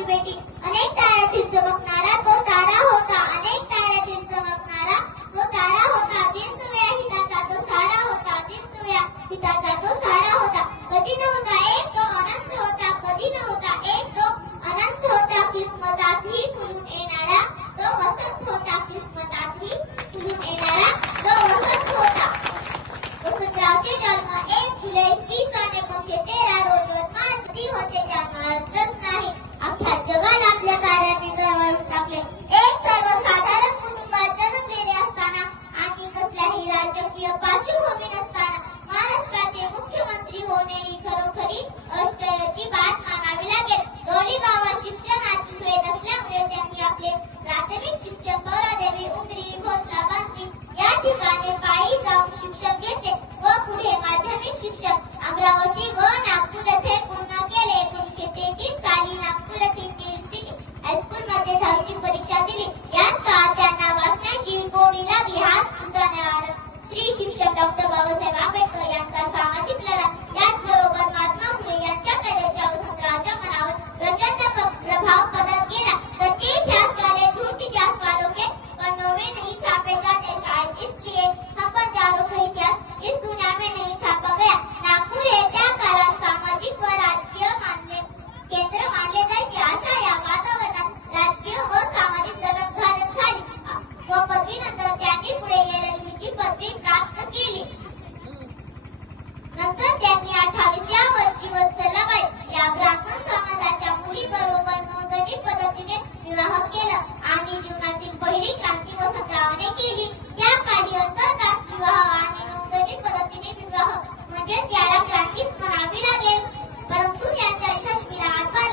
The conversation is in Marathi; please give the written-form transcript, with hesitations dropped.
माझी बेटी अनेक ताऱ्यातील चमकणारा तो तारा होता अनेक ताऱ्यातील चमकणारा तो तारा होता दिन तुव्या हिताचा तो सारा होता दिन तुव्या हिताचा तो सारा होता कधी नव्हता एक तो अनंत होता कधी नव्हता एक तो अनंत होता किस्मतातही फुलून येणारा तो वसंत होता किस्मतातही फुलून येणारा तो वसंत होता वसंतरावचे जन्म 1 जुलै 1913 रोज यवतमाळ होते. त्यांना रस नाही अख्ख्या जगाला आपल्या कार्याने जवळून टाकले.